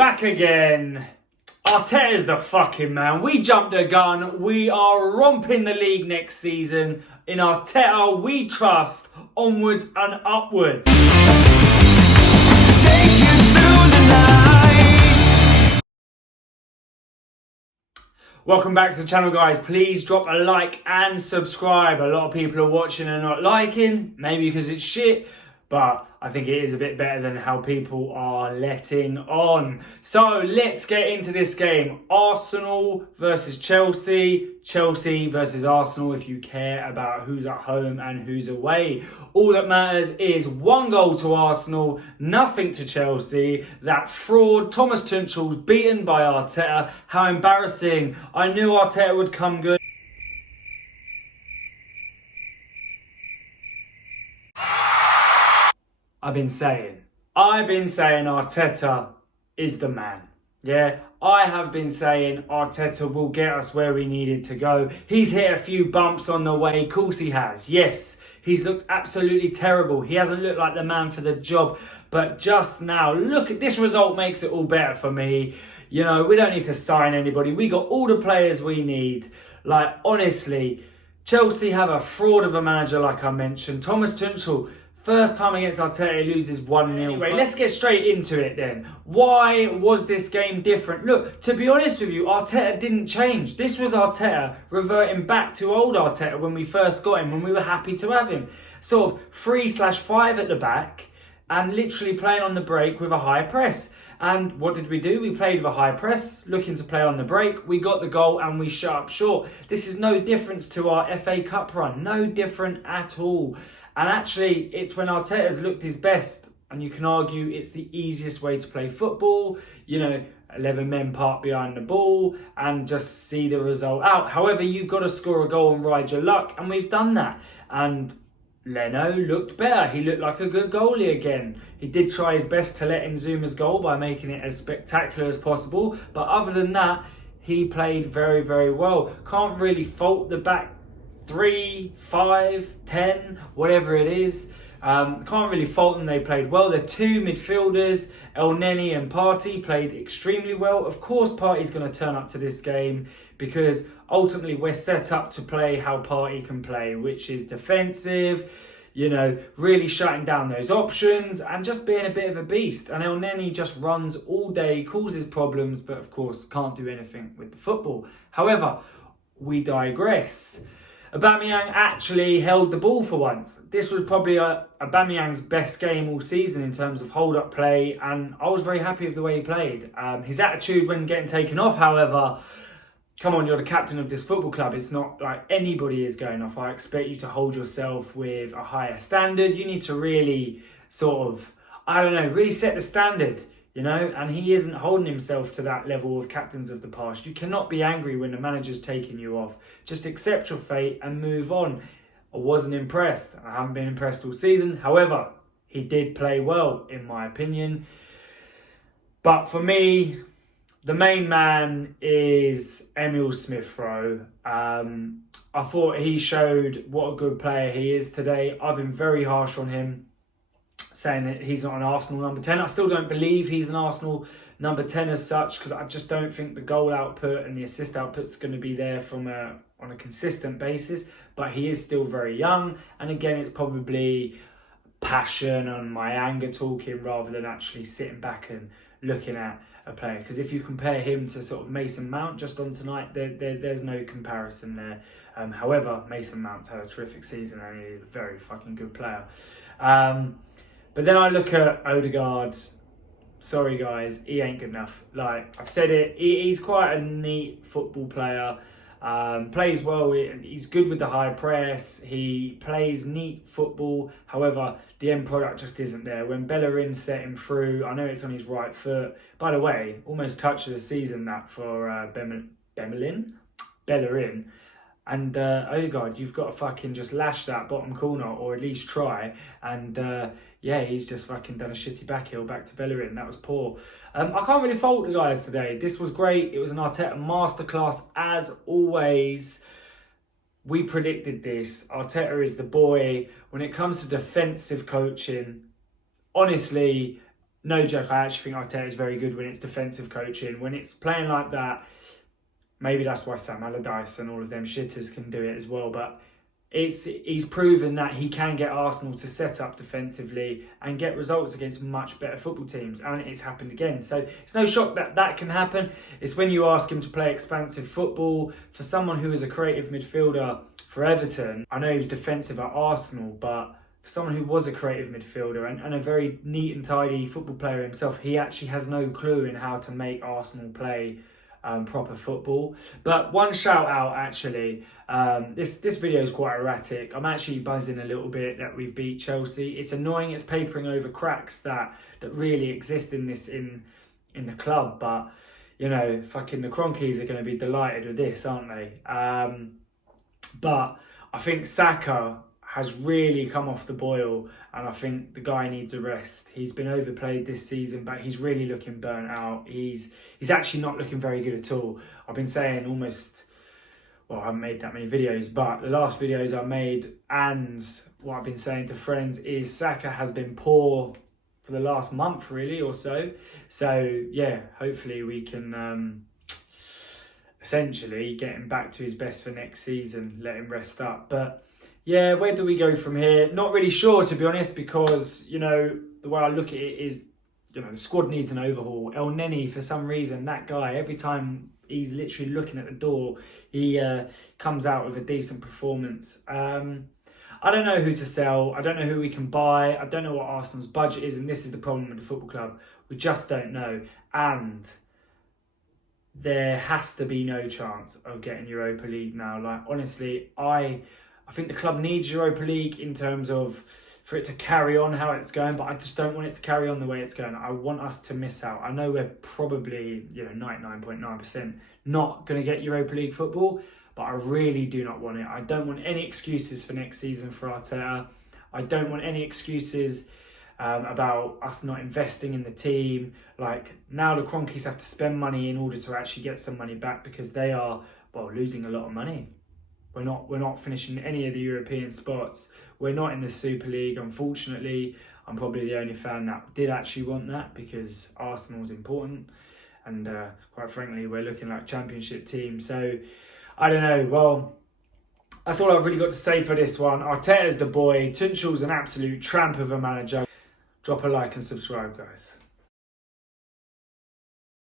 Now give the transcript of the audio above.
Back again. Arteta's the fucking man. We jumped the gun. We are romping the league next season. In Arteta, we trust. Onwards and upwards. Take you through the night. Welcome back to the channel, guys. Please drop a like and subscribe. A lot of people are watching and not liking. Maybe because it's shit. But I think it is a bit better than how people are letting on. So let's get into this game. Arsenal versus Chelsea. Chelsea versus Arsenal if you care about who's at home and who's away. All that matters is 1 goal to Arsenal, nothing to Chelsea. That fraud, Thomas Tuchel's beaten by Arteta. How embarrassing. I knew Arteta would come good. I've been saying Arteta is the man. Yeah, I have been saying Arteta will get us where we needed to go. He's hit a few bumps on the way. Of course he has. Yes, he's looked absolutely terrible. He hasn't looked like the man for the job. But just now, look at this result makes it all better for me. You know, we don't need to sign anybody. We got all the players we need. Like, honestly, Chelsea have a fraud of a manager, like I mentioned. Thomas Tuchel. First time against Arteta, he loses 1-0. Anyway, let's get straight into it then. Why was this game different? Look, to be honest with you, Arteta didn't change. This was Arteta reverting back to old Arteta when we first got him, when we were happy to have him. Sort of 3/5 at the back and literally playing on the break with a high press. And what did we do? We played with a high press, looking to play on the break. We got the goal and we shut up short. This is no difference to our FA Cup run. No different at all. And actually, it's when Arteta's looked his best. And you can argue it's the easiest way to play football. You know, 11 men parked behind the ball and just see the result out. However, you've got to score a goal and ride your luck. And we've done that. And Leno looked better. He looked like a good goalie again. He did try his best to let in Zuma's goal by making it as spectacular as possible. But other than that, he played very, very well. Can't really fault the back 3, 5, 10, whatever it is. Can't really fault them. They played well. The two midfielders, El Neni and Partey, played extremely well. Of course, Partey's going to turn up to this game because ultimately we're set up to play how Partey can play, which is defensive, you know, really shutting down those options and just being a bit of a beast. And El Neni just runs all day, causes problems, but of course can't do anything with the football. However, we digress. Aubameyang actually held the ball for once. This was probably Aubameyang's best game all season in terms of hold-up play, and I was very happy with the way he played. His attitude when getting taken off, however, come on, you're the captain of this football club. It's not like anybody is going off. I expect you to hold yourself with a higher standard. You need to really sort of, I don't know, really set the standard. You know, and he isn't holding himself to that level of captains of the past. You cannot be angry when the manager's taking you off. Just accept your fate and move on. I wasn't impressed. I haven't been impressed all season. However, he did play well, in my opinion. But for me, the main man is Emile Smith-Rowe. I thought he showed what a good player he is today. I've been very harsh on him, saying that he's not an Arsenal number 10. I still don't believe he's an Arsenal number 10 as such, because I just don't think the goal output and the assist output is going to be there on a consistent basis. But he is still very young. And again, it's probably passion and my anger talking rather than actually sitting back and looking at a player. Because if you compare him to sort of Mason Mount just on tonight, there's no comparison there. However, Mason Mount's had a terrific season and he's a very fucking good player. But then I look at Odegaard. Sorry, guys, he ain't good enough. Like, I've said it, he's quite a neat football player. Plays well, he's good with the high press. He plays neat football. However, the end product just isn't there. When Bellerin set him through, I know it's on his right foot. By the way, almost touch of the season that for Bellerin. And Odegaard, you've got to fucking just lash that bottom corner or at least try. And yeah, he's just fucking done a shitty back heel back to Bellerin. That was poor. I can't really fault the guys today. This was great. It was an Arteta masterclass as always. We predicted this. Arteta is the boy. When it comes to defensive coaching, honestly, no joke, I actually think Arteta is very good when it's defensive coaching. When it's playing like that, maybe that's why Sam Allardyce and all of them shitters can do it as well. But he's proven that he can get Arsenal to set up defensively and get results against much better football teams, and it's happened again. So it's no shock that that can happen. It's when you ask him to play expansive football. For someone who is a creative midfielder for Everton, I know he was defensive at Arsenal, but for someone who was a creative midfielder and a very neat and tidy football player himself, he actually has no clue in how to make Arsenal play proper football. But one shout out actually, this video is quite erratic. I'm actually buzzing a little bit that we've beat Chelsea. It's annoying, it's papering over cracks that really exist in the club, but you know, fucking the Cronkies are going to be delighted with this, aren't they? But I think Saka has really come off the boil, and I think the guy needs a rest. He's been overplayed this season, but he's really looking burnt out. He's actually not looking very good at all. I've been saying I haven't made that many videos, but the last videos I made and what I've been saying to friends is Saka has been poor for the last month really or so. So yeah, hopefully we can essentially get him back to his best for next season, let him rest up. But yeah, where do we go from here? Not really sure, to be honest, because, you know, the way I look at it is, you know, the squad needs an overhaul. El Neni, for some reason, that guy, every time he's literally looking at the door, he comes out with a decent performance. I don't know who to sell. I don't know who we can buy. I don't know what Arsenal's budget is, and this is the problem with the football club. We just don't know. And there has to be no chance of getting Europa League now. Like, honestly, I think the club needs Europa League in terms of for it to carry on how it's going, but I just don't want it to carry on the way it's going. I want us to miss out. I know we're probably, 99.9% not going to get Europa League football, but I really do not want it. I don't want any excuses for next season for Arteta. I don't want any excuses about us not investing in the team. Like, now the Cronkies have to spend money in order to actually get some money back because they are, losing a lot of money. We're not finishing any of the European spots. We're not in the Super League, unfortunately. I'm probably the only fan that did actually want that because Arsenal's important. And quite frankly, we're looking like a championship team. So, I don't know. Well, that's all I've really got to say for this one. Arteta's the boy. Tuchel's an absolute tramp of a manager. Drop a like and subscribe, guys.